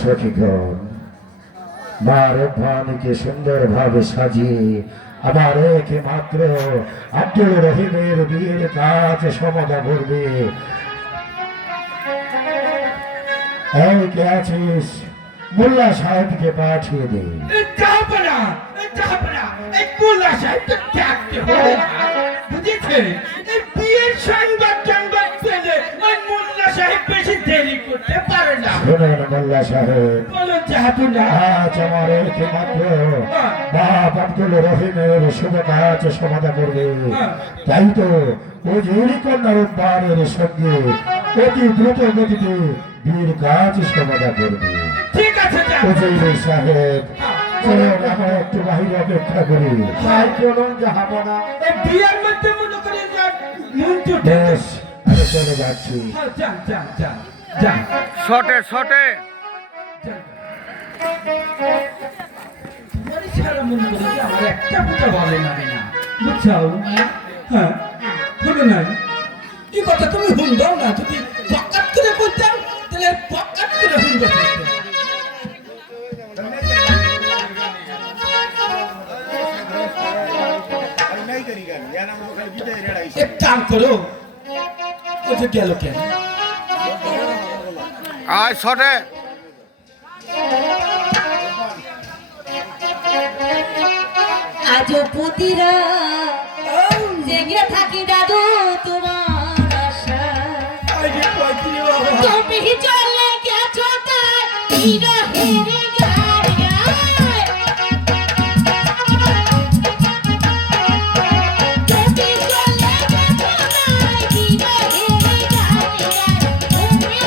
সখীগণ, মার ভানকে সুন্দর ভাবে সাজিয়ে আমার একমাত্র আব্দুল রহিমের বিয়ের কাজ সমাধা করবে। এই কে আছিস? মোল্লা সাহেবকে পাঠিয়ে দে। মোল্লা সাহেব তো ডাকতে হবে, বুঝেছেন? এই বিয়ের সংবাদ সংবাদ পেলে ওই মোল্লা সাহেব বেশি দেরি করতে পারে না। শোনেন মোল্লা সাহেব, বলো যাবো না। আজ আমার একমাত্র বাপ আব্দুল রহিমের শুভ কাজ সমাধা করবে। তাই তো ওই কন্যার উদ্ধারের সঙ্গে অতি দ্রুত গতিতে বিয়ের কাজ সমাধা করবে। ঠিক আছে, উজির সাহেব, চলুন আমরা একটু বাহিরে অপেক্ষা করি। চলুন যাবো না। এই বিয়ের মধ্যে মনে করে মন্ত্র বেশ, আমি চলে যাচ্ছি। যান যান যান যান। শটে শটে সারা মনে করে যে আমার একটা কথা বলে না না, বুঝছাও? হ্যাঁ, হলো না। কি কথা তুমি হুন দাও না, যদি পকাত করে বলতাম তাহলে পকাত করে হুন দাও। এক কাম করো, ওটা গেল কেন? আয় শটে আজও পুতিরা জেগে থাকি দাদু তোমার আশা, তুমি চলে গেছো তাই বিরহের গান গায়। তুমি চলে গেছো তাই বিরহের গান গায়। তুমি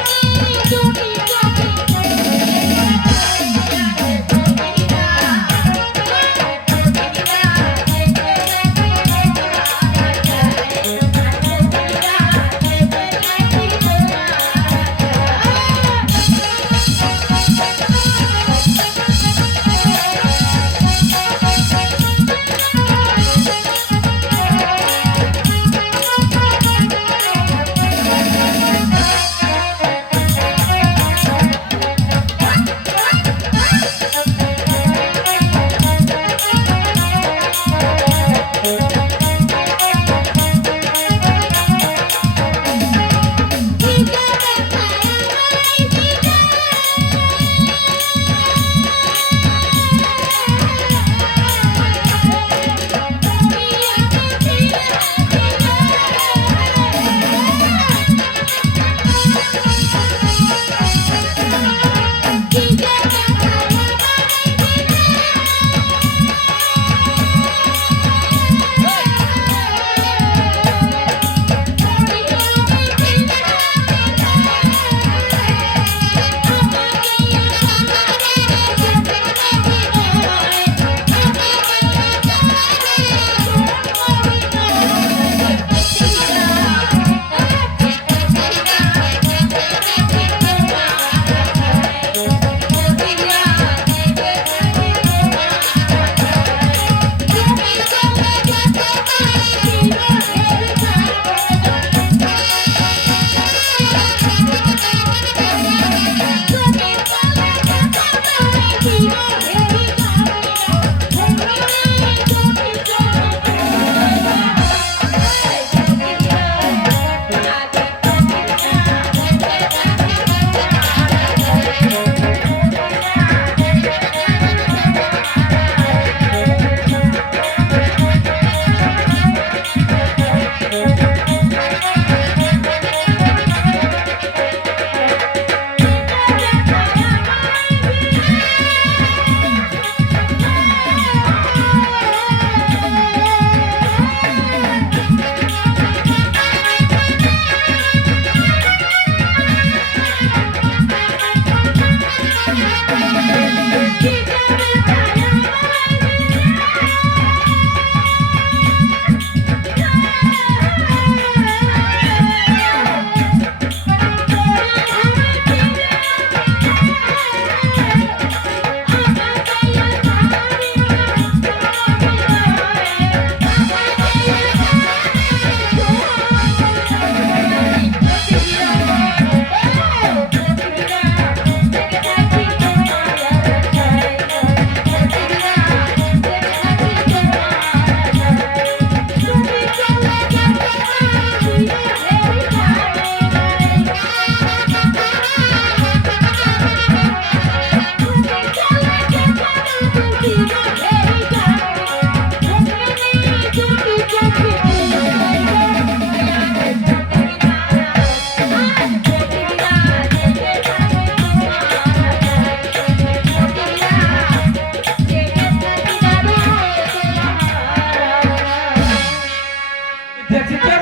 দেখছি কে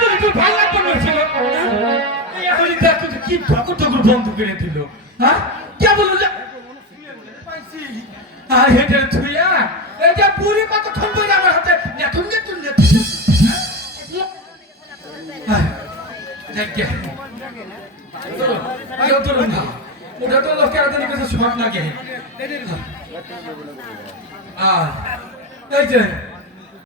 বলি তো ভালো লাগতো না ছিল এখনই দেখো তো কি ঠকুর ঠকুর বন্ধ করে দিল হ্যাঁ কে বললো যে পাইছি আর হেঁটে থুইয়া এই যে পুরি কতক্ষণ বইরা আমার হাতে নেতুন ওটা তো লোকের হাতে কাছে শখ লাগে এই যে